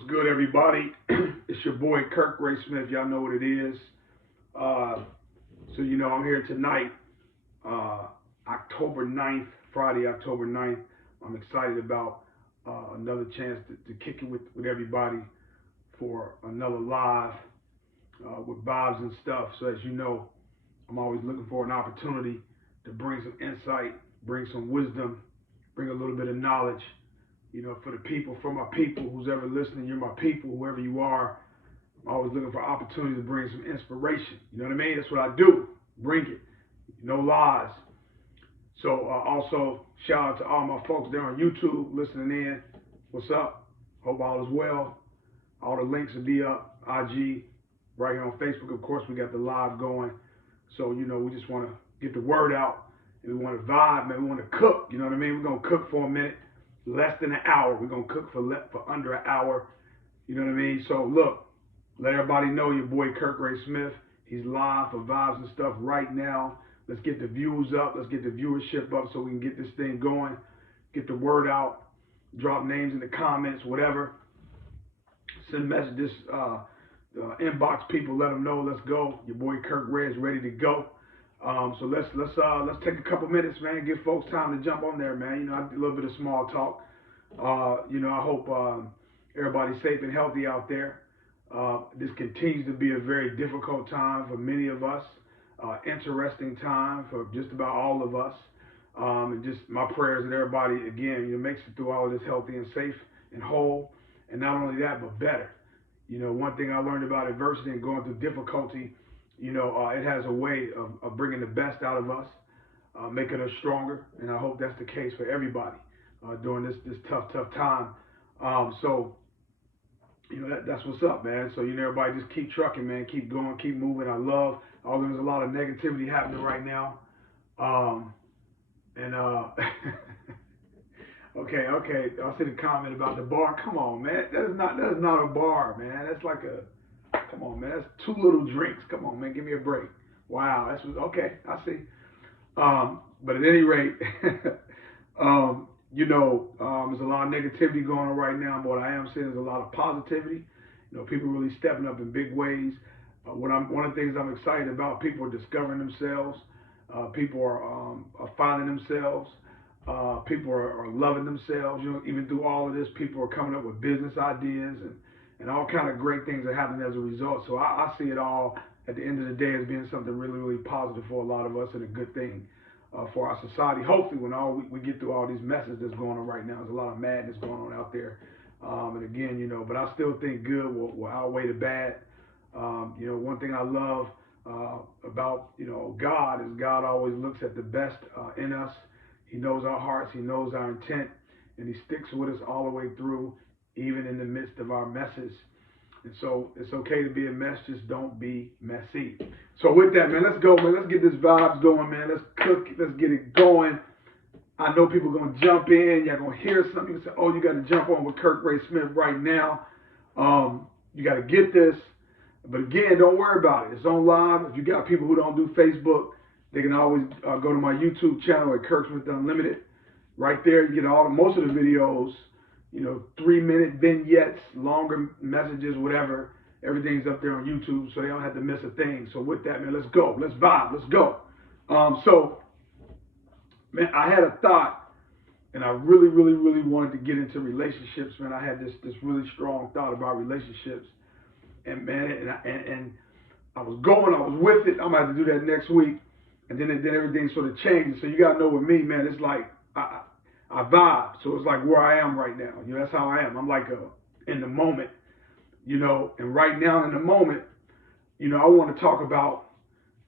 What's good, everybody? It's your boy Kirk Ray Smith. Y'all know what it is. I'm here tonight, October 9th, Friday, October 9th. I'm excited about another chance to kick it with everybody for another live with vibes and stuff. So as you know, I'm always looking for an opportunity to bring some insight, bring some wisdom, bring a little bit of knowledge. For the people, for my people, who's ever listening, you're my people, whoever you are. I'm always looking for opportunity to bring some inspiration. You know what I mean? That's what I do. Bring it. No lies. So also, shout out to all my folks there on YouTube listening in. What's up? Hope all is well. All the links will be up. IG, right here on Facebook. Of course, we got the live going. So, we just want to get the word out. And we want to vibe, man. We want to cook. You know what I mean? We're going to cook for a minute. Less than an hour. We're going to cook for under an hour. You know what I mean? So, look, let everybody know your boy Kirk Ray Smith. He's live for vibes and stuff right now. Let's get the views up. Let's get the viewership up so we can get this thing going. Get the word out. Drop names in the comments, whatever. Send messages. Inbox people. Let them know. Let's go. Your boy Kirk Ray is ready to go. So let's take a couple minutes, man. Give folks time to jump on there, man. I do a little bit of small talk. I hope everybody's safe and healthy out there. This continues to be a very difficult time for many of us. Interesting time for just about all of us. And just my prayers that everybody again, makes it through all of this healthy and safe and whole. And not only that, but better. One thing I learned about adversity and going through difficulty. It has a way of bringing the best out of us, making us stronger, and I hope that's the case for everybody during this tough time. That's what's up, man. So, everybody just keep trucking, man. Keep going, keep moving. Although there's a lot of negativity happening right now. Okay. I see the comment about the bar. Come on, man. That is not a bar, man. That's like come on, man. That's two little drinks. Come on, man. Give me a break. Wow. Okay. I see. But at any rate, there's a lot of negativity going on right now. But what I am seeing is a lot of positivity. People really stepping up in big ways. One of the things I'm excited about, people are discovering themselves. People are finding themselves. People are loving themselves. Even through all of this, people are coming up with business ideas and all kind of great things are happening as a result. So I see it all at the end of the day as being something really, really positive for a lot of us and a good thing for our society. Hopefully, when we get through all these messes that's going on right now, there's a lot of madness going on out there. And again, but I still think good will outweigh the bad. One thing I love about, God is God always looks at the best in us. He knows our hearts. He knows our intent. And he sticks with us all the way through, even in the midst of our messes. And so it's okay to be a mess, just don't be messy. So with that, man, let's go, man. Let's get this vibes going, man. Let's cook. Let's get it going. I know people are going to jump in. Y'all going to hear something and say, oh, you got to jump on with Kirk Ray Smith right now. You got to get this. But again, don't worry about it. It's on live. If you got people who don't do Facebook, they can always go to my YouTube channel at Kirk Smith Unlimited. Right there, you get most of the videos, 3-minute vignettes, longer messages, whatever. Everything's up there on YouTube, so they don't have to miss a thing. So with that, man, let's go. Let's vibe. Let's go. Man, I had a thought, and I really, really, really wanted to get into relationships, man. I had this really strong thought about relationships. And, man, and I was with it. I'm going to have to do that next week. And then everything sort of changes. So you got to know with me, man, it's like I vibe. So it's like where I am right now. That's how I am. I'm like in the moment, and right now in the moment, I want to talk about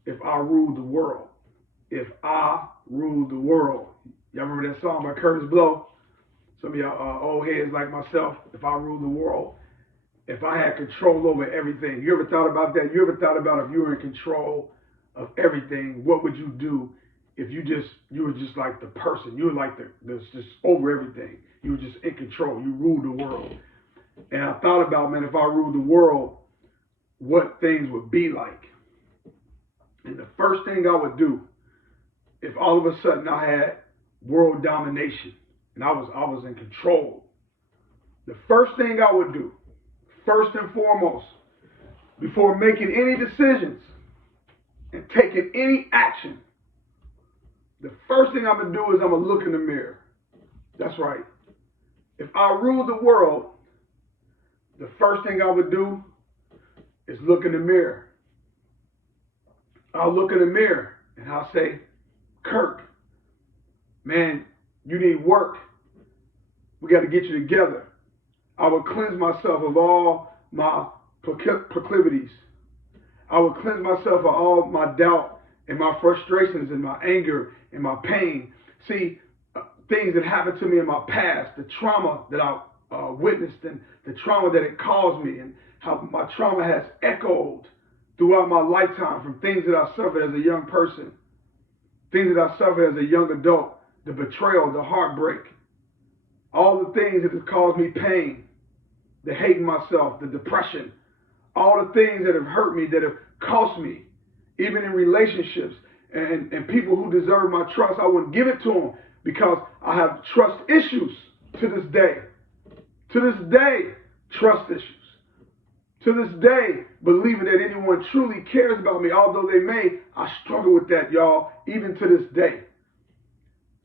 if I ruled the world. If I ruled the world. Y'all remember that song by Curtis Blow? Some of y'all old heads like myself, if I ruled the world. If I had control over everything. You ever thought about that? You ever thought about if you were in control of everything, what would you do if you were just like the person? You were like just over everything. You were just in control. You ruled the world. And I thought about, man, if I ruled the world, what things would be like. And the first thing I would do, if all of a sudden I had world domination and I was in control, the first thing I would do first and foremost, before making any decisions and taking any action, the first thing I'm going to do is I'm going to look in the mirror. That's right. If I ruled the world, the first thing I would do is look in the mirror. I'll look in the mirror and I'll say, Kirk, man, you need work. We got to get you together. I would cleanse myself of all my proclivities. I would cleanse myself of all my doubt and my frustrations and my anger and my pain. See, things that happened to me in my past, the trauma that I witnessed and the trauma that it caused me, and how my trauma has echoed throughout my lifetime from things that I suffered as a young person, things that I suffered as a young adult, the betrayal, the heartbreak, all the things that have caused me pain, the hating myself, the depression, all the things that have hurt me, that have cost me, even in relationships, and people who deserve my trust, I wouldn't give it to them because I have trust issues to this day. To this day, trust issues. To this day, believing that anyone truly cares about me, although they may, I struggle with that, y'all, even to this day.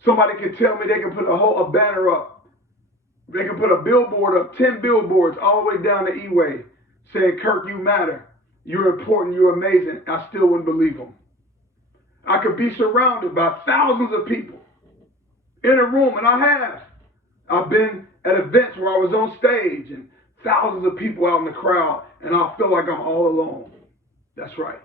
Somebody can tell me they can put a banner up. They can put a billboard up, 10 billboards all the way down the E-way saying, Kirk, you matter. You're important. You're amazing. I still wouldn't believe them. I could be surrounded by thousands of people in a room, and I have. I've been at events where I was on stage and thousands of people out in the crowd, and I feel like I'm all alone. That's right.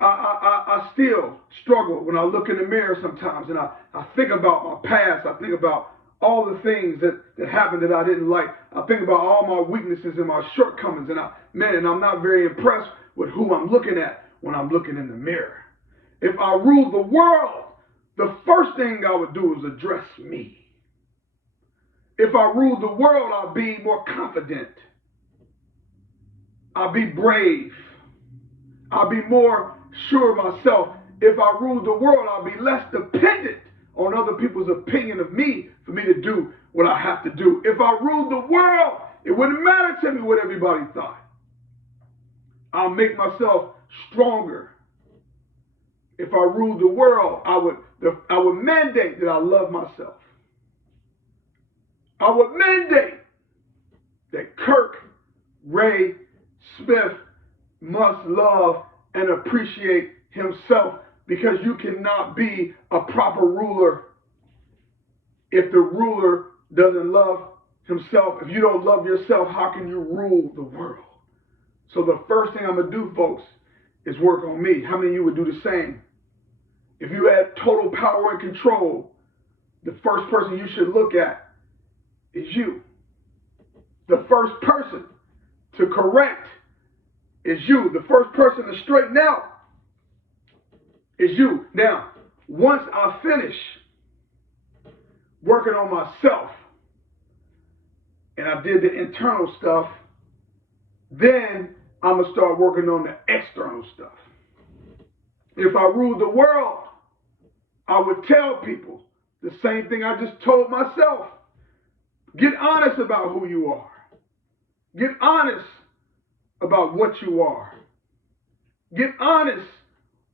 I still struggle when I look in the mirror sometimes, and I think about my past. I think about all the things that happened that I didn't like. I think about all my weaknesses and my shortcomings, and I'm not very impressed with who I'm looking at when I'm looking in the mirror. If I ruled the world, the first thing I would do is address me. If I ruled the world, I'll be more confident. I'll be brave. I'll be more sure of myself. If I ruled the world, I'll be less dependent on other people's opinion of me for me to do what I have to do. If I ruled the world, it wouldn't matter to me what everybody thought. I'll make myself stronger. If I ruled the world, I would mandate that I love myself. I would mandate that Kirk Ray Smith must love and appreciate himself, because you cannot be a proper ruler if the ruler doesn't love himself. If you don't love yourself, how can you rule the world? So the first thing I'm going to do, folks, is work on me. How many of you would do the same? If you had total power and control, the first person you should look at is you. The first person to correct is you. The first person to straighten out is you. Now, once I finish working on myself and I did the internal stuff, then I'm going to start working on the external stuff. If I ruled the world, I would tell people the same thing I just told myself. Get honest about who you are. Get honest about what you are. Get honest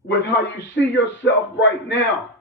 with how you see yourself right now.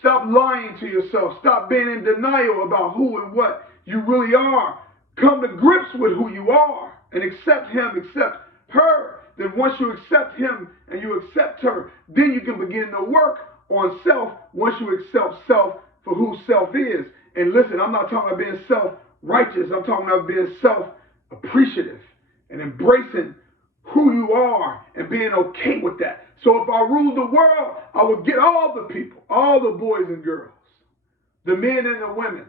Stop lying to yourself. Stop being in denial about who and what you really are. Come to grips with who you are and accept him, accept her. Then once you accept him and you accept her, then you can begin to work on self once you accept self for who self is. And listen, I'm not talking about being self-righteous. I'm talking about being self-appreciative and embracing who you are and being okay with that. So if I ruled the world, I would get all the people, all the boys and girls, the men and the women,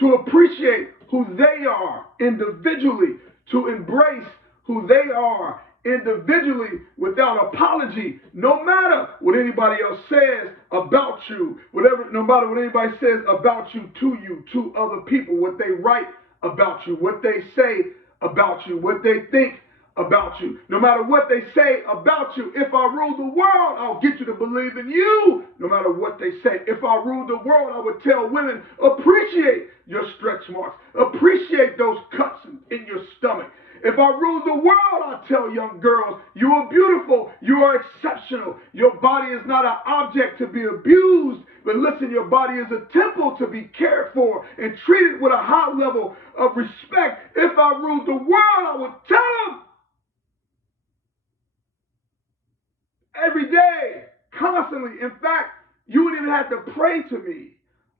to appreciate who they are individually, to embrace who they are individually without apology, no matter what anybody else says about you, no matter what anybody says about you, to other people, what they write about you, what they say about you, what they think about you. No matter what they say about you. If I rule the world, I'll get you to believe in you. No matter what they say. If I rule the world, I would tell women, appreciate your stretch marks. Appreciate those cuts in your stomach. If I rule the world, I'll tell young girls, you are beautiful, you are exceptional. Your body is not an object to be abused, but listen, your body is a temple to be cared for and treated with a high level of respect. If I ruled the world, I would tell them every day, constantly. In fact, you wouldn't even have to pray to me.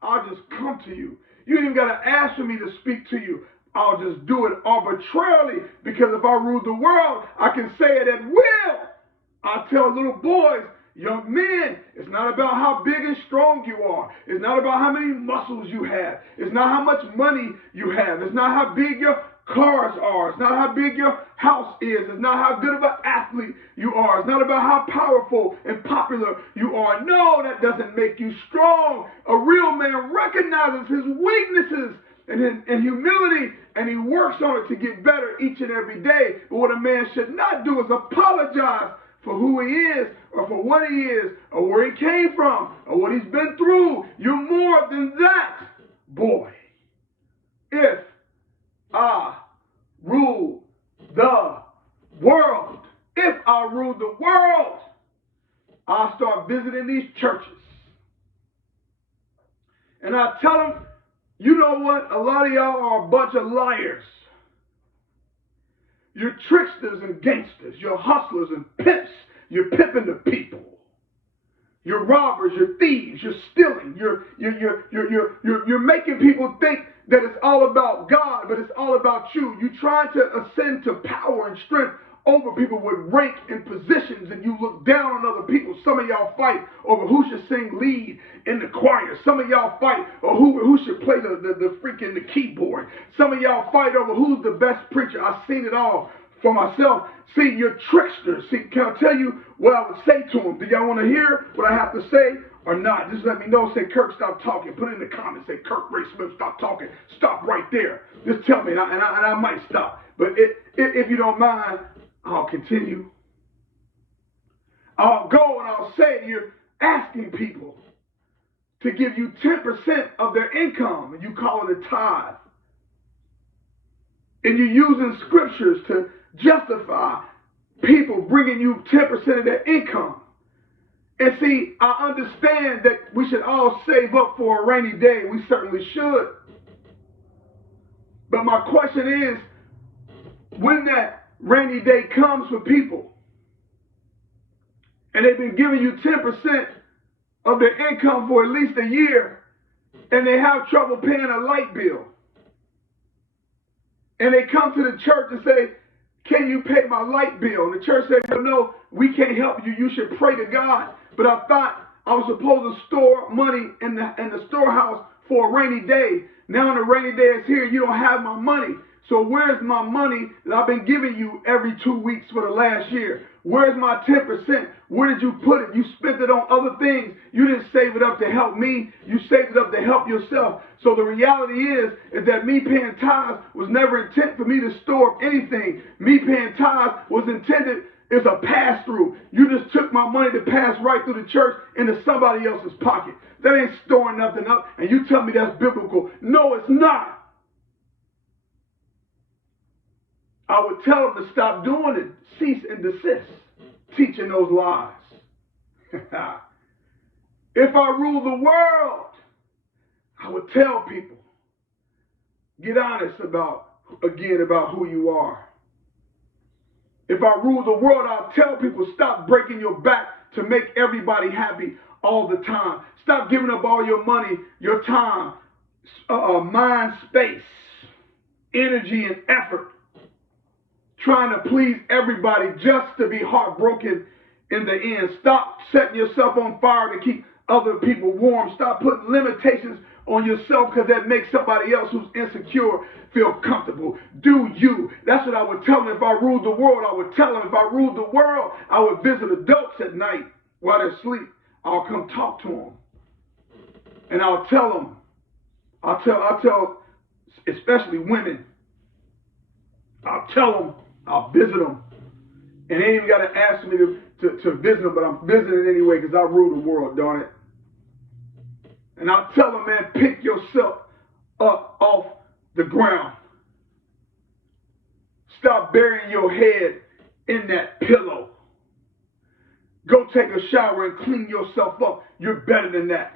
I'll just come to you. You ain't even got to ask for me to speak to you. I'll just do it arbitrarily, because if I rule the world, I can say it at will. I tell little boys, young men, it's not about how big and strong you are. It's not about how many muscles you have. It's not how much money you have. It's not how big your cars are. It's not how big your house is. It's not how good of an athlete you are. It's not about how powerful and popular you are. No, that doesn't make you strong. A real man recognizes his weaknesses and humility, and he works on it to get better each and every day. But what a man should not do is apologize for who he is, or for what he is, or where he came from, or what he's been through. You're more than that, boy. If I rule the world, if I rule the world, I'll start visiting these churches. And I tell them, you know what? A lot of y'all are a bunch of liars. You're tricksters and gangsters. You're hustlers and pimps. You're pimping the people. You're robbers. You're thieves. You're stealing. You're making people think that it's all about God, but it's all about you. You're trying to ascend to power and strength over people with rank and positions, and you look down on other people. Some of y'all fight over who should sing lead in the choir. Some of y'all fight over who should play the keyboard. Some of y'all fight over who's the best preacher. I've seen it all for myself. See, you're tricksters. See, can I tell you what I would say to them? Do y'all want to hear what I have to say or not? Just let me know. Say, Kirk, stop talking. Put it in the comments. Say, Kirk Ray Smith, stop talking. Stop right there. Just tell me, and I might stop. But if you don't mind, I'll continue. I'll go and I'll say, you're asking people to give you 10% of their income, and you call it a tithe. And you're using scriptures to justify people bringing you 10% of their income. And see, I understand that we should all save up for a rainy day. We certainly should. But my question is, when that rainy day comes for people, and they've been giving you 10% of their income for at least a year, and they have trouble paying a light bill, and they come to the church and say, can you pay my light bill? And the church said, well, no, we can't help you. You should pray to God. But I thought I was supposed to store money in the storehouse for a rainy day. Now the rainy day is here. You don't have my money. So where's my money that I've been giving you every 2 weeks for the last year? Where's my 10%? Where did you put it? You spent it on other things. You didn't save it up to help me. You saved it up to help yourself. So the reality is that me paying tithes was never intended for me to store up anything. Me paying tithes was intended as a pass-through. You just took my money to pass right through the church into somebody else's pocket. That ain't storing nothing up. And you tell me that's biblical. No, it's not. I would tell them to stop doing it. Cease and desist. Teaching those lies. If I rule the world, I would tell people, get honest about who you are. If I rule the world, I'll tell people, stop breaking your back to make everybody happy all the time. Stop giving up all your money, your time, mind, space, energy, and effort, trying to please everybody just to be heartbroken in the end. Stop setting yourself on fire to keep other people warm. Stop putting limitations on yourself because that makes somebody else who's insecure feel comfortable. Do you. That's what I would tell them if I ruled the world. I would tell them if I ruled the world, I would visit adults at night while they're asleep. I'll come talk to them. And I'll tell them, I'll tell especially women, I'll tell them, I'll visit them. And they ain't even got to ask me to visit them, but I'm visiting anyway because I rule the world, darn it. And I'll tell them, man, pick yourself up off the ground. Stop burying your head in that pillow. Go take a shower and clean yourself up. You're better than that.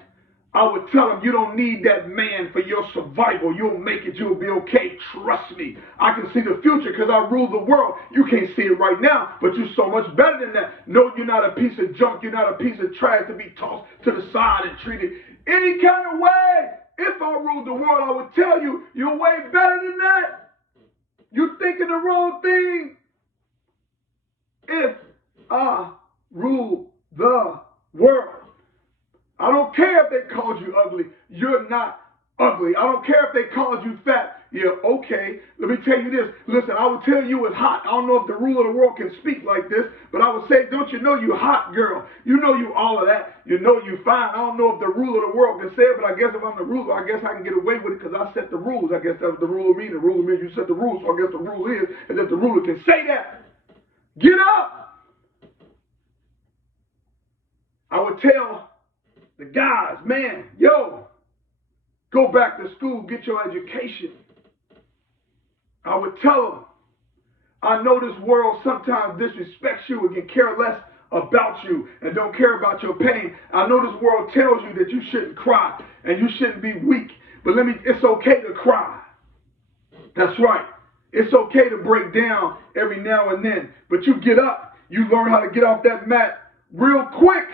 I would tell them, you don't need that man for your survival. You'll make it. You'll be okay. Trust me. I can see the future because I rule the world. You can't see it right now, but you're so much better than that. No, you're not a piece of junk. You're not a piece of trash to be tossed to the side and treated any kind of way. If I ruled the world, I would tell you, you're way better than that. You're thinking the wrong thing. If I rule the world, I don't care if they called you ugly. You're not ugly. I don't care if they called you fat. Yeah, okay. Let me tell you this. Listen, I would tell you it's hot. I don't know if the ruler of the world can speak like this, but I would say, don't you know you hot, girl? You know you all of that. You know you fine. I don't know if the ruler of the world can say it, but I guess if I'm the ruler, I guess I can get away with it because I set the rules. I guess that's what the ruler means. The ruler means you set the rules, so I guess the rule is that the ruler can say that. Get up! I would tell the guys, man, yo, go back to school, get your education. I would tell them, I know this world sometimes disrespects you and can care less about you and don't care about your pain. I know this world tells you that you shouldn't cry and you shouldn't be weak, but it's okay to cry. That's right. It's okay to break down every now and then, but you get up, you learn how to get off that mat real quick.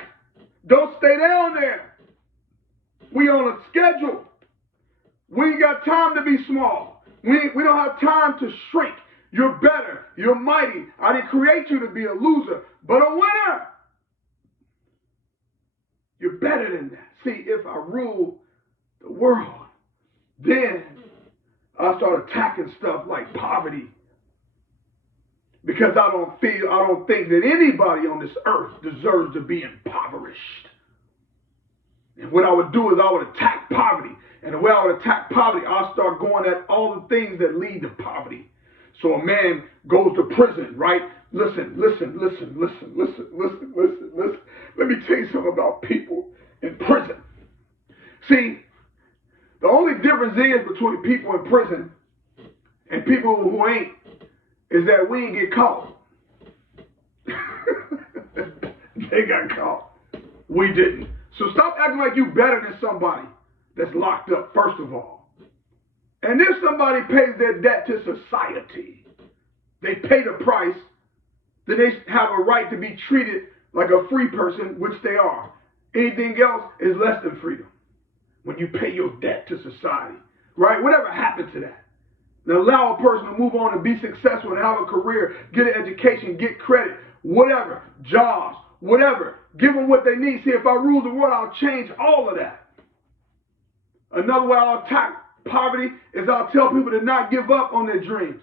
Don't stay down there. We on a schedule. We ain't got time to be small. We don't have time to shrink. You're better. You're mighty. I didn't create you to be a loser, but a winner. You're better than that. See, if I rule the world, then I'll start attacking stuff like poverty. Because I don't think that anybody on this earth deserves to be impoverished. And what I would do is I would attack poverty. And the way I would attack poverty, I'll start going at all the things that lead to poverty. So a man goes to prison, right? Listen. Let me tell you something about people in prison. See, the only difference is between people in prison and people who ain't is that we ain't get caught. They got caught. We didn't. So stop acting like you better than somebody that's locked up, first of all. And if somebody pays their debt to society, they pay the price, then they have a right to be treated like a free person, which they are. Anything else is less than freedom. When you pay your debt to society, right? Whatever happened to that? And allow a person to move on and be successful and have a career, get an education, get credit, whatever, jobs, whatever. Give them what they need. See, if I rule the world, I'll change all of that. Another way I'll attack poverty is I'll tell people to not give up on their dreams.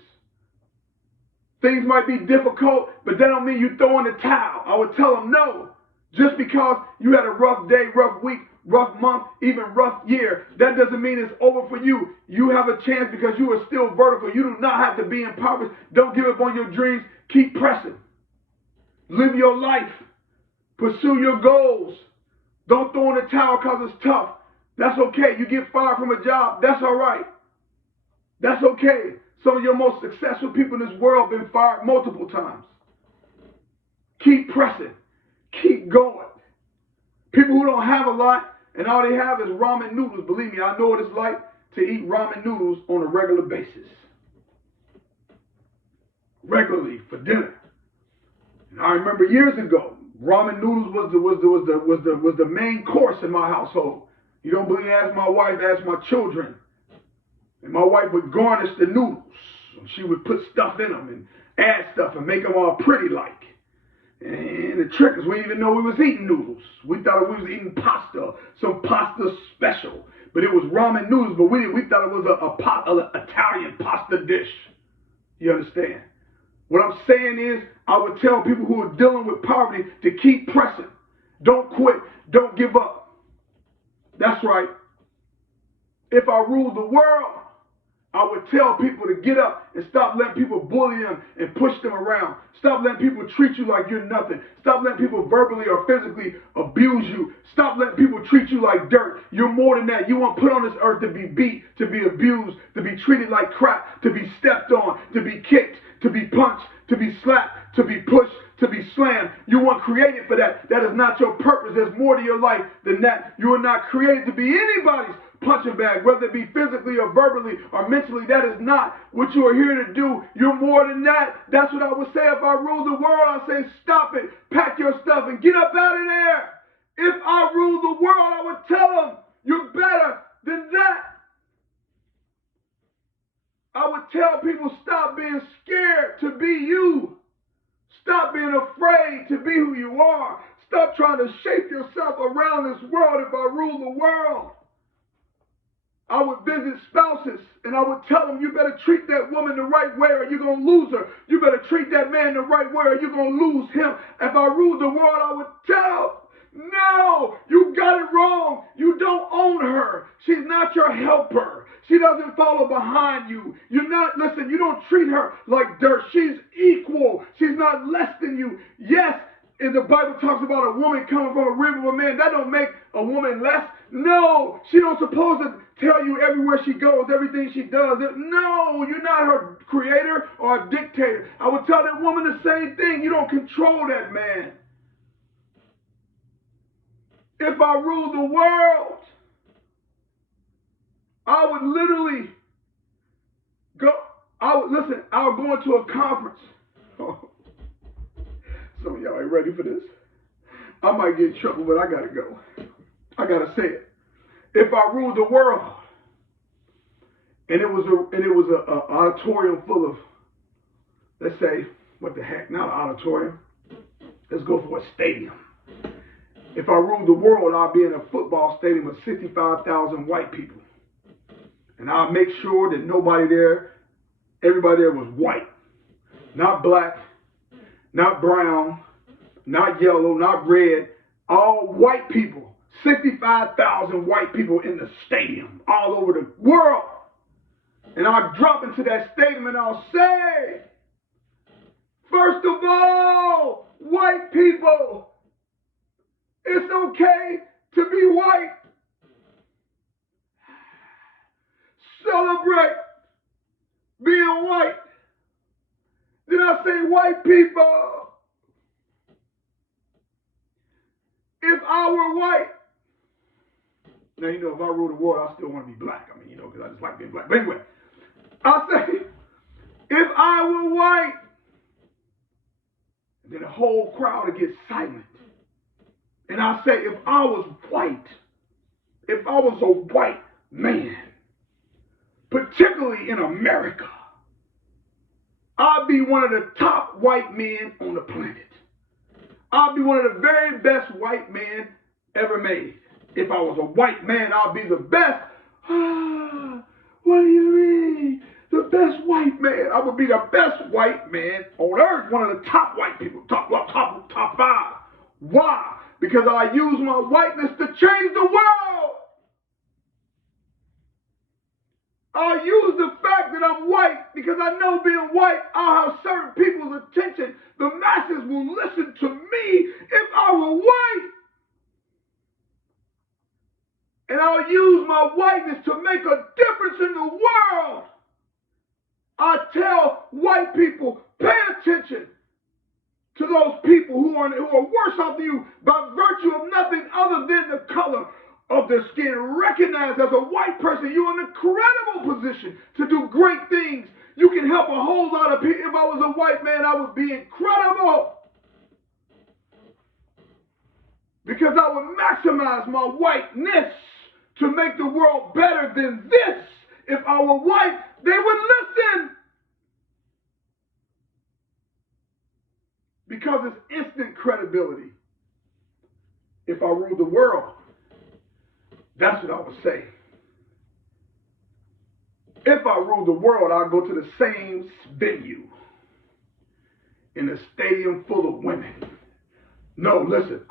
Things might be difficult, but that don't mean you throw in the towel. I would tell them no. Just because you had a rough day, rough week, rough month, even rough year, that doesn't mean it's over for you. You have a chance because you are still vertical. You do not have to be impoverished. Don't give up on your dreams. Keep pressing. Live your life. Pursue your goals. Don't throw in the towel because it's tough. That's okay. You get fired from a job. That's all right. That's okay. Some of your most successful people in this world have been fired multiple times. Keep pressing. Keep going. People who don't have a lot and all they have is ramen noodles. Believe me, I know what it's like to eat ramen noodles on a regular basis. Regularly for dinner. And I remember years ago, ramen noodles was the main course in my household. You don't believe me? Ask my wife, ask my children. And my wife would garnish the noodles. She would put stuff in them and add stuff and make them all pretty like. And the trick is we didn't even know we was eating noodles. We thought we was eating pasta, some pasta special. But it was ramen noodles, but we thought it was an Italian pasta dish. You understand? What I'm saying is I would tell people who are dealing with poverty to keep pressing. Don't quit. Don't give up. That's right. If I ruled the world, I would tell people to get up and stop letting people bully them and push them around. Stop letting people treat you like you're nothing. Stop letting people verbally or physically abuse you. Stop letting people treat you like dirt. You're more than that. You weren't put on this earth to be beat, to be abused, to be treated like crap, to be stepped on, to be kicked, to be punched, to be slapped, to be pushed, to be slammed. You weren't created for that. That is not your purpose. There's more to your life than that. You are not created to be anybody's punching bag, whether it be physically or verbally or mentally. That is not what you are here to do. You're more than that. That's what I would say if I ruled the world. I'd say, stop it, pack your stuff, and get up out of there. If I ruled the world, I would tell them, you're better than that. I would tell people, stop being scared to be you. Stop being afraid to be who you are. Stop trying to shape yourself around this world. If I rule the world, I would visit spouses and I would tell them, you better treat that woman the right way or you're going to lose her. You better treat that man the right way or you're going to lose him. If I ruled the world, I would tell them, no, you got it wrong. You don't own her. She's not your helper. She doesn't follow behind you. You don't treat her like dirt. She's equal. She's not less than you. Yes, and the Bible talks about a woman coming from a rib of a man. That don't make a woman less. No, she don't supposed to tell you everywhere she goes, everything she does. No, you're not her creator or a dictator. I would tell that woman the same thing. You don't control that man. If I ruled the world, I would literally go. I would go into a conference. Oh, some of y'all ain't ready for this. I might get in trouble, but I gotta go. I gotta say it. If I ruled the world, and it was a auditorium full of, let's say, what the heck, not an auditorium. Let's go for a stadium. If I ruled the world, I'll be in a football stadium with 65,000 white people. And I'll make sure that everybody there was white. Not black, not brown, not yellow, not red. All white people. 65,000 white people in the stadium all over the world. And I'll drop into that stadium and I'll say, first of all, white people, it's okay to be white. Celebrate being white. Then I say, white people, if I were white, now, if I rule the world, I still want to be black. Because I just like being black. But anyway, I say, if I were white, then the whole crowd would get silent. And I say, if I was white, if I was a white man, particularly in America, I'd be one of the top white men on the planet. I'd be one of the very best white men ever made. If I was a white man, I'd be the best. What do you mean? The best white man. I would be the best white man on earth. One of the top white people. Top 5. Why? Because I use my whiteness to change the world. I use the fact that I'm white because I know being white, I'll have certain people's attention. The masses will listen to me if I were white. And I'll use my whiteness to make a difference in the world. I tell white people, pay attention to those people who are worse off than you by virtue of nothing other than the color of their skin. Recognize as a white person, you're in an incredible position to do great things. You can help a whole lot of people. If I was a white man, I would be incredible. Because I would maximize my whiteness to make the world better than this. If I were white, they would listen. Because it's instant credibility. If I ruled the world, that's what I would say. If I ruled the world, I'd go to the same venue in a stadium full of women. No, listen,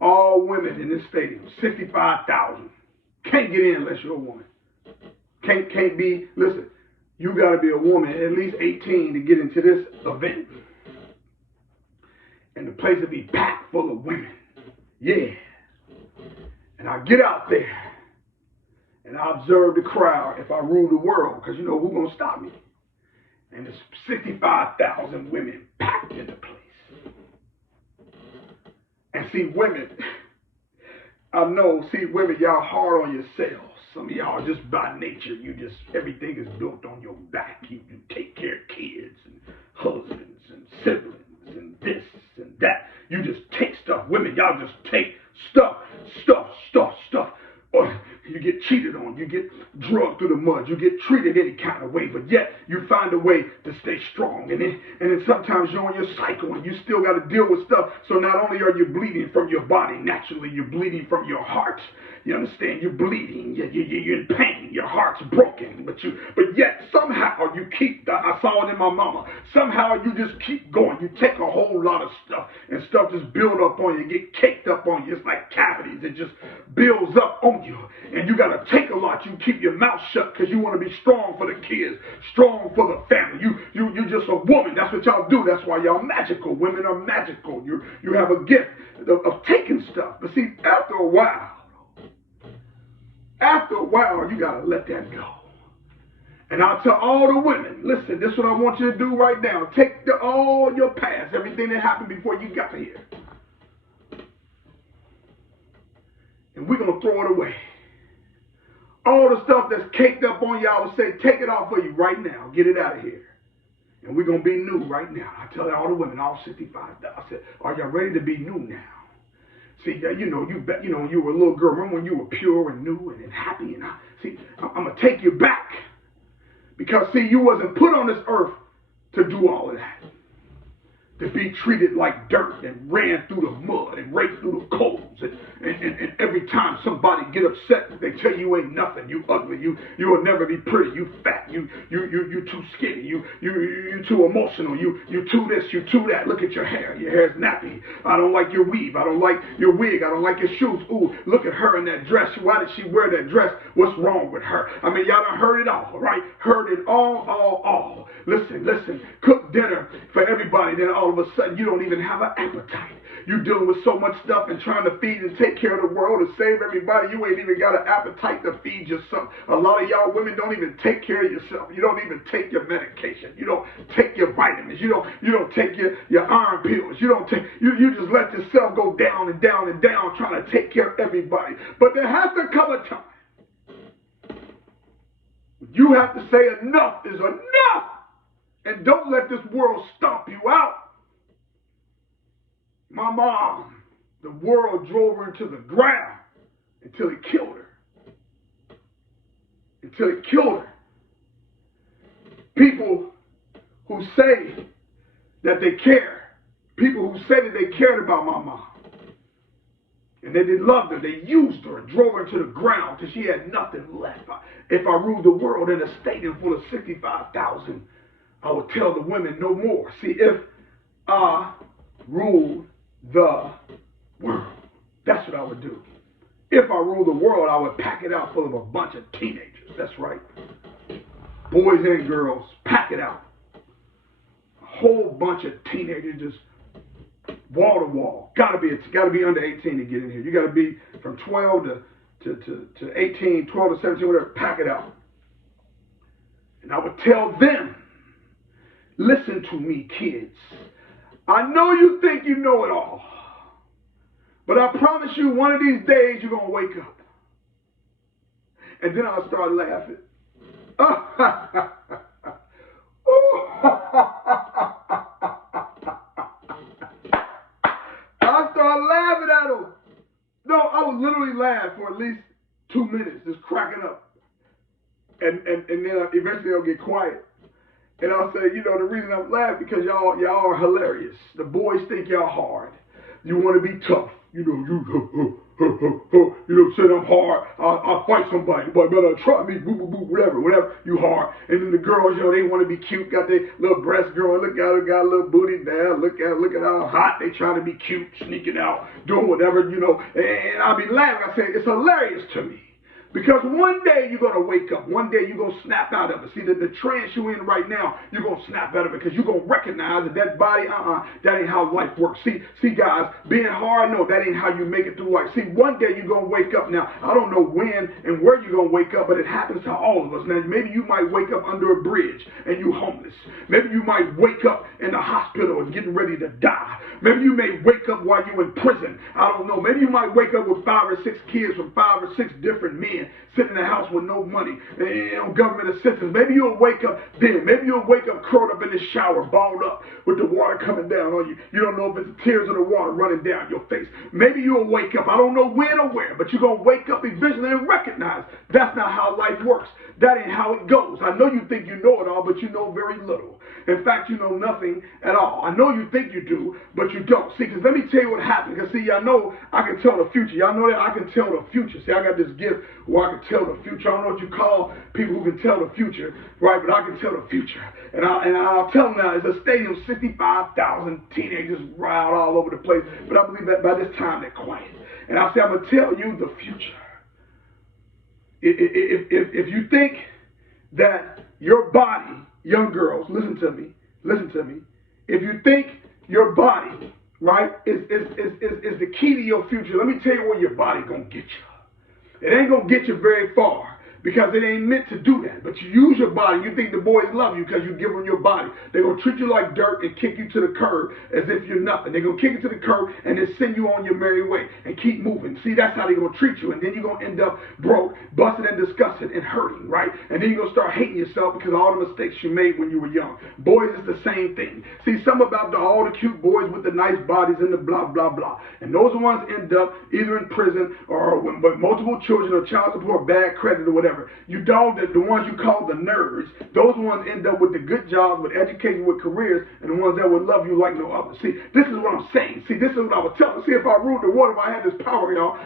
all women in this stadium, 65,000. Can't get in unless you're a woman. Can't be, listen, you got to be a woman at least 18 to get into this event. And the place will be packed full of women. Yeah. And I get out there and I observe the crowd if I rule the world, because you know who's going to stop me. And there's 65,000 women packed in the place. And see, women, I know, women, y'all hard on yourselves. Some of y'all just by nature, everything is built on your back. You take care of kids and husbands and siblings and this and that. You just take stuff. Women, y'all just take stuff. Or you get cheated on. You get drugged through the mud. You get treated any kind of way. But yet, you find a way to stay strong. And then sometimes you're on your cycle and you still got to deal with stuff. So not only are you bleeding from your body, naturally, you're bleeding from your heart. You understand? You're bleeding. You're in pain. Your heart's broken. But yet, somehow, you keep, I saw it in my mama. Somehow, you just keep going. You take a whole lot of stuff, and stuff just build up on you, get caked up on you. It's like cavities. It just builds up on you. And you got to take a lot. You keep your mouth shut because you want to be strong for the kids, strong for the family. You're just a woman. That's what y'all do. That's why y'all magical. Women are magical. You have a gift of taking stuff. But see, after a while, you got to let that go. And I'll tell all the women, listen, this is what I want you to do right now. Take all your past, everything that happened before you got here. And we're going to throw it away. All the stuff that's caked up on you, I would say, take it off for you right now. Get it out of here. And we're going to be new right now. I tell all the women, all 65, I said, are y'all ready to be new now? See, you know, when you were a little girl, remember when you were pure and new and happy? And I'm going to take you back. Because, see, you wasn't put on this earth to do all of that. To be treated like dirt and ran through the mud and raced through the coals. And every time somebody get upset, they tell you ain't nothing. You ugly. You will never be pretty. You fat. You too skinny. You too emotional. You too this. You too that. Look at your hair. Your hair's nappy. I don't like your weave. I don't like your wig. I don't like your shoes. Ooh, look at her in that dress. Why did she wear that dress? What's wrong with her? I mean, y'all done heard it all, right? Heard it all. Listen. Cook dinner for everybody. Then all of a sudden, you don't even have an appetite. You're dealing with so much stuff and trying to feed and take care of the world and save everybody. You ain't even got an appetite to feed yourself. A lot of y'all women don't even take care of yourself. You don't even take your medication. You don't take your vitamins. You don't take your iron pills. You just let yourself go down and down and down trying to take care of everybody. But there has to come a time. You have to say enough is enough. And don't let this world stomp you out. My mom, the world drove her into the ground until it killed her. People who say that they care. People who say that they cared about my mom. And they loved her. They used her and drove her into the ground till she had nothing left. If I ruled the world in a stadium full of 65,000, I would tell the women no more. See, if I ruled the world, that's what I would do. If I ruled the world, I would pack it out full of a bunch of teenagers. That's right. Boys and girls, pack it out. A whole bunch of teenagers, just wall to wall. It's got to be under 18 to get in here. You got to be from 12 to 18, 12 to 17, whatever. Pack it out. And I would tell them, listen to me, kids. I know you think you know it all. But I promise you, one of these days, you're going to wake up. And then I'll start laughing. I start laughing at them. No, I would literally laugh for at least 2 minutes, just cracking up. And then eventually I'll get quiet. And I'll say, the reason I'm laughing because y'all are hilarious. The boys think y'all hard. You want to be tough. You said I'm hard. I'll fight somebody. But better try me. Boo, boo, boo, whatever. You hard. And then the girls, they want to be cute. Got their little breasts growing. Look at her, got a little booty down. Look at how hot they trying to be cute, sneaking out, doing whatever, And I'll be laughing. I say, it's hilarious to me. Because one day you're going to wake up. One day you're going to snap out of it. See, the trance you're in right now, you're going to snap out of it because you're going to recognize that body, that ain't how life works. See, guys, being hard, no, that ain't how you make it through life. See, one day you're going to wake up. Now, I don't know when and where you're going to wake up, but it happens to all of us. Now, maybe you might wake up under a bridge and you're homeless. Maybe you might wake up in the hospital and getting ready to die. Maybe you may wake up while you're in prison. I don't know. Maybe you might wake up with 5 or 6 kids from 5 or 6 different men sitting in the house with no money and government assistance. Maybe you'll wake up then. Maybe you'll wake up curled up in the shower, balled up with the water coming down on you. You don't know if it's the tears of the water running down your face. Maybe you'll wake up. I don't know when or where, but you're going to wake up eventually and recognize that's not how life works. That ain't how it goes. I know you think you know it all, but you know very little. In fact, you know nothing at all. I know you think you do, but you don't. See, because let me tell you what happened. Because, see, y'all know I can tell the future. Y'all know that I can tell the future. See, I got this gift where I can tell the future. I don't know what you call people who can tell the future, right? But I can tell the future. And I'll tell them now, it's a stadium, 65,000 teenagers ride all over the place. But I believe that by this time they're quiet. And I say, I'm going to tell you the future. If you think that your body, young girls, listen to me. If you think your body, right, is the key to your future, let me tell you where your body gonna get you. It ain't gonna get you very far. Because it ain't meant to do that. But you use your body. You think the boys love you because you give them your body. They're going to treat you like dirt and kick you to the curb as if you're nothing. They're going to kick you to the curb and then send you on your merry way and keep moving. See, that's how they're going to treat you. And then you're going to end up broke, busted and disgusted and hurting, right? And then you're going to start hating yourself because of all the mistakes you made when you were young. Boys, it's the same thing. See, some about all the cute boys with the nice bodies and the blah, blah, blah. And those ones end up either in prison or with multiple children or child support, bad credit or whatever. You dog the ones you call the nerds, those ones end up with the good jobs, with education, with careers, and the ones that would love you like no other. See, this is what I'm saying. See, this is what I would tell them. See, if I ruled the world, if I had this power, y'all,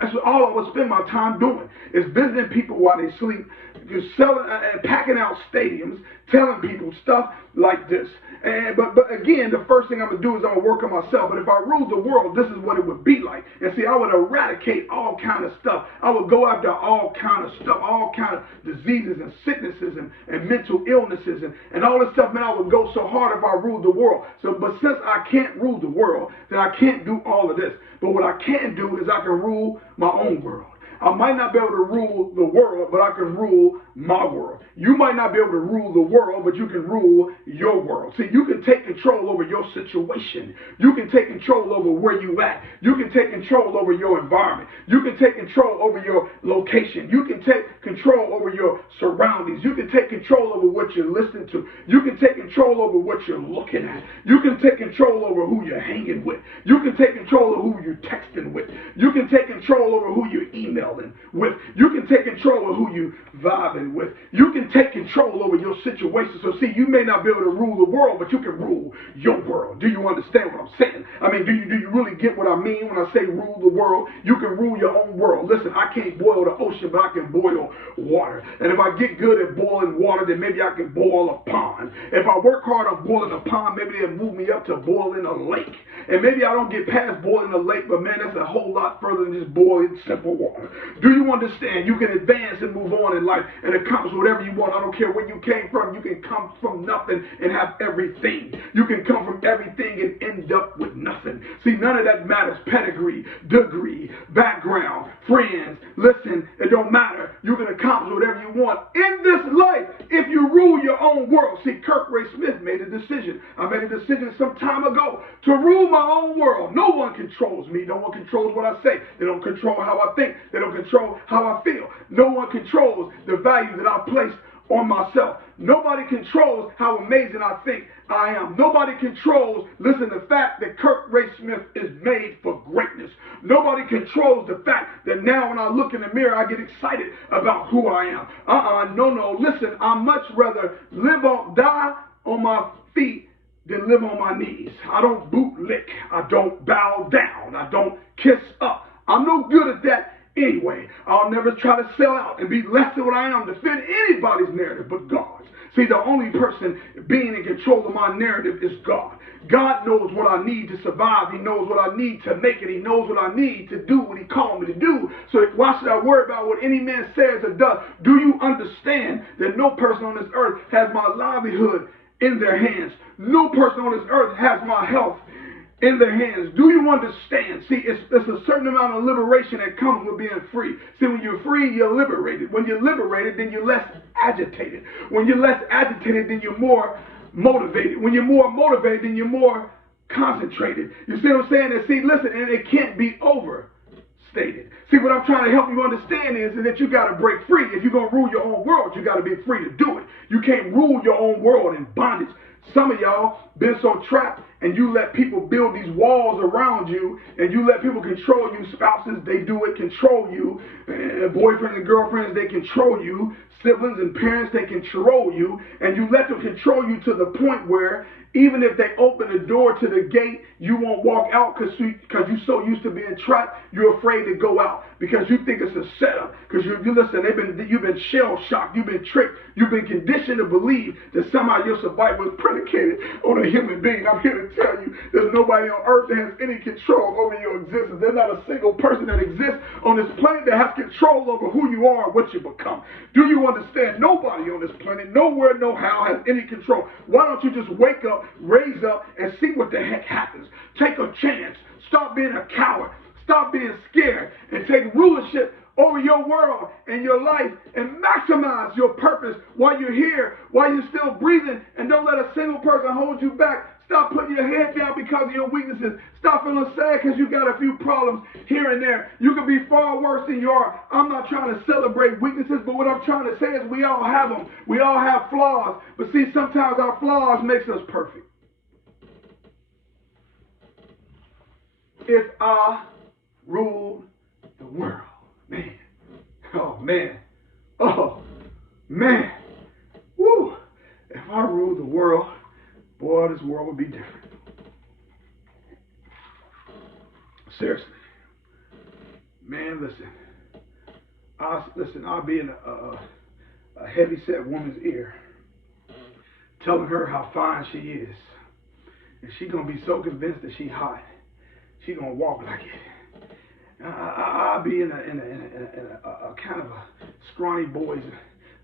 that's all I would spend my time doing is visiting people while they sleep, just selling and packing out stadiums, telling people stuff like this. But again, the first thing I'm going to do is I'm going to work on myself. But if I ruled the world, this is what it would be like. And see, I would eradicate all kind of stuff. I would go after all kind of stuff, all kind of diseases and sicknesses and mental illnesses and all this stuff. Man, I would go so hard if I ruled the world. But since I can't rule the world, then I can't do all of this. But what I can do is I can rule my own world. I might not be able to rule the world, but I can rule my world. You might not be able to rule the world, but you can rule your world. See, you can take control over your situation. You can take control over where you at. You can take control over your environment. You can take control over your location. You can take control over your surroundings. You can take control over what you're listening to. You can take control over what you're looking at. You can take control over who you're hanging with. You can take control of who you're texting with. You can take control over who you're emailing with. You can take control of who you vibing with. You can take control over your situation. So see, you may not be able to rule the world, but you can rule your world. Do you understand what I'm saying? I mean, do you really get what I mean when I say rule the world? You can rule your own world. Listen, I can't boil the ocean, but I can boil water. And if I get good at boiling water, then maybe I can boil a pond. If I work hard on boiling a pond, maybe they'll move me up to boiling a lake. And maybe I don't get past boiling a lake, but man, that's a whole lot further than just boiling simple water. Do you understand? You can advance and move on in life and accomplish whatever you want. I don't care where you came from. You can come from nothing and have everything. You can come from everything and end up with nothing. See, none of that matters. Pedigree, degree, background, friends. Listen, it don't matter. You can accomplish whatever you want in this life if you rule your own world. See, Kirk Ray Smith made a decision. I made a decision some time ago to rule my own world. No one controls me. No one controls what I say. They don't control how I think. They don't control how I feel. No one controls the value that I place on myself. Nobody controls how amazing I think I am. Nobody controls, listen, the fact that Kirk Ray Smith is made for greatness. Nobody controls the fact that now when I look in the mirror, I get excited about who I am. No. Listen, I'd much rather die on my feet than live on my knees. I don't bootlick. I don't bow down. I don't kiss up. I'm no good at that anyway. I'll never try to sell out and be less than what I am to fit anybody's narrative but God's. See, the only person being in control of my narrative is God. God knows what I need to survive. He knows what I need to make it. He knows what I need to do what he called me to do. So why should I worry about what any man says or does? Do you understand that no person on this earth has my livelihood in their hands? No person on this earth has my health in their hands. Do you understand? See, it's a certain amount of liberation that comes with being free. See, when you're free, you're liberated. When you're liberated, then you're less agitated. When you're less agitated, then you're more motivated. When you're more motivated, then you're more concentrated. You see what I'm saying? And see, listen, and it can't be overstated. See, what I'm trying to help you understand is that you got to break free. If you're going to rule your own world, you got to be free to do it. You can't rule your own world in bondage. Some of y'all been so trapped and you let people build these walls around you and you let people control you. Spouses, they do it, control you. Boyfriends and girlfriends, they control you. Siblings and parents, they control you. And you let them control you to the point where even if they open the door to the gate, you won't walk out because you're so used to being trapped, you're afraid to go out because you think it's a setup. Because you listen, you've been shell shocked, you've been tricked, you've been conditioned to believe that somehow your survival is predicated on a human being. I'm here to tell you, there's nobody on earth that has any control over your existence. There's not a single person that exists on this planet that has control over who you are and what you become. Do you understand? Nobody on this planet, nowhere, no how, has any control. Why don't you just wake up, raise up, and see what the heck happens? Take a chance. Stop being a coward. Stop being scared and take rulership over your world and your life and maximize your purpose while you're here, while you're still breathing, and don't let a single person hold you back. Stop putting your head down because of your weaknesses. Stop feeling sad because you got a few problems here and there. You could be far worse than you are. I'm not trying to celebrate weaknesses, but what I'm trying to say is we all have them. We all have flaws. But see, sometimes our flaws makes us perfect. If I ruled the world, man, oh man, woo, if I ruled the world, boy, this world would be different. Seriously, man, listen, I'll be in a heavy-set woman's ear, telling her how fine she is, and she's gonna be so convinced that she's hot. She's gonna walk like it. I'll be in a kind of a scrawny boy's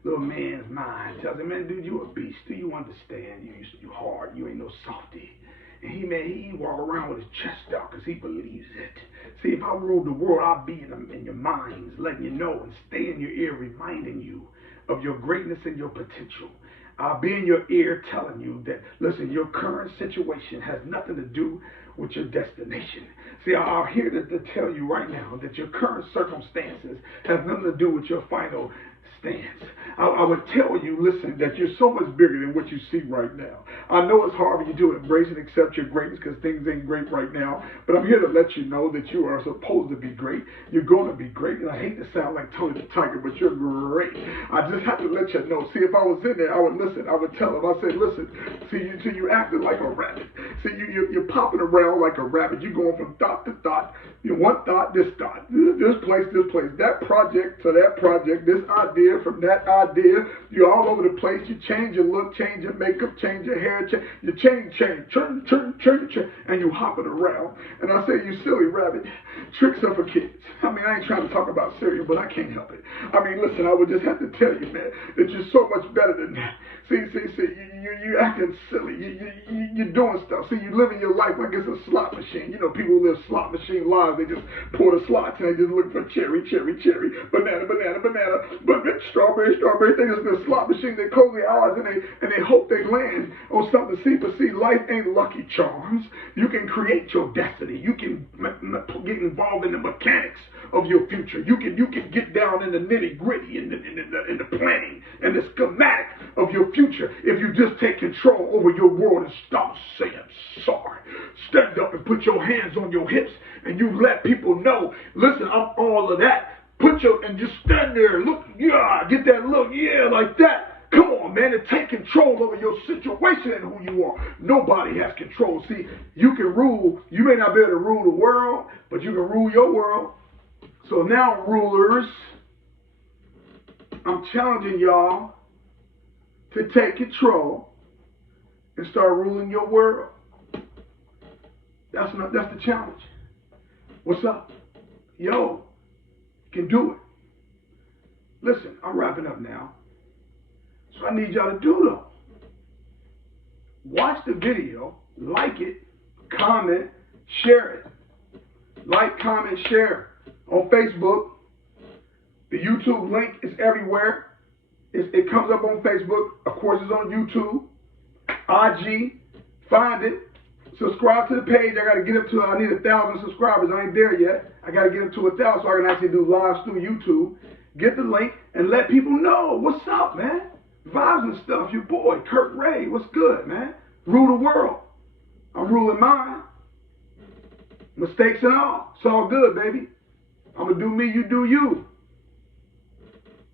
little man's mind. Tells him, man, dude, you a beast. Do you understand? You hard. You ain't no softy. And he walk around with his chest out because he believes it. See, if I ruled the world, I'll be in your minds, letting you know and stay in your ear, reminding you of your greatness and your potential. I'll be in your ear telling you that, listen, your current situation has nothing to do with your destination. See, I'm here to tell you right now that your current circumstances have nothing to do with your final stance. I would tell you, listen, that you're so much bigger than what you see right now. I know it's hard for you to embrace and accept your greatness because things ain't great right now, but I'm here to let you know that you are supposed to be great. You're going to be great, and I hate to sound like Tony the Tiger, but you're great. I just have to let you know. See, if I was in there, I would listen. I would tell him. I said, listen, see, you acting like a rabbit. See, you're popping around like a rabbit. You're going from thought to thought. One thought, this place, that project to that project, this idea from that idea. You're all over the place. You change your look, change your makeup, change your hair, you change, and you hopping around. And I say, you silly rabbit, tricks are for kids. I mean, I ain't trying to talk about cereal, but I can't help it. I mean, listen, I would just have to tell you, man, that you're so much better than that. See, you acting silly. You're doing stuff. See, you living your life like it's a slot machine. You know, people who live slot machine lives, they just pour the slots and they just look for cherry, banana, but strawberry. They just in a slot machine. They close their eyes and they hope they land on something to see. But see, life ain't Lucky Charms. You can create your destiny. You can get involved in the mechanics of your future. You can get down in the nitty gritty in the planning and the schematic of your future if you just take control over your world and stop saying sorry. Stand up and put your hands on your hips and you let people know, listen, I'm all of that. And just stand there, look, yeah, get that look, yeah, like that. Come on, man, and take control over your situation and who you are. Nobody has control. See, you can rule. You may not be able to rule the world, but you can rule your world. So now, rulers, I'm challenging y'all to take control and start ruling your world. That's the challenge. What's up? Yo, you can do it. Listen, I'm wrapping up now. So I need y'all to do though. Watch the video, like it, comment, share it. Like, comment, share on Facebook. The YouTube link is everywhere. It comes up on Facebook. Of course, it's on YouTube. IG. Find it. Subscribe to the page. I got to get up to, I need 1,000 subscribers. I ain't there yet. I got to get up to 1,000 so I can actually do lives through YouTube. Get the link and let people know what's up, man. Vibes and stuff. Your boy, Kurt Ray. What's good, man? Rule the world. I'm ruling mine. Mistakes and all. It's all good, baby. I'm going to do me, you do you.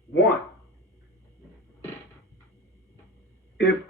One. If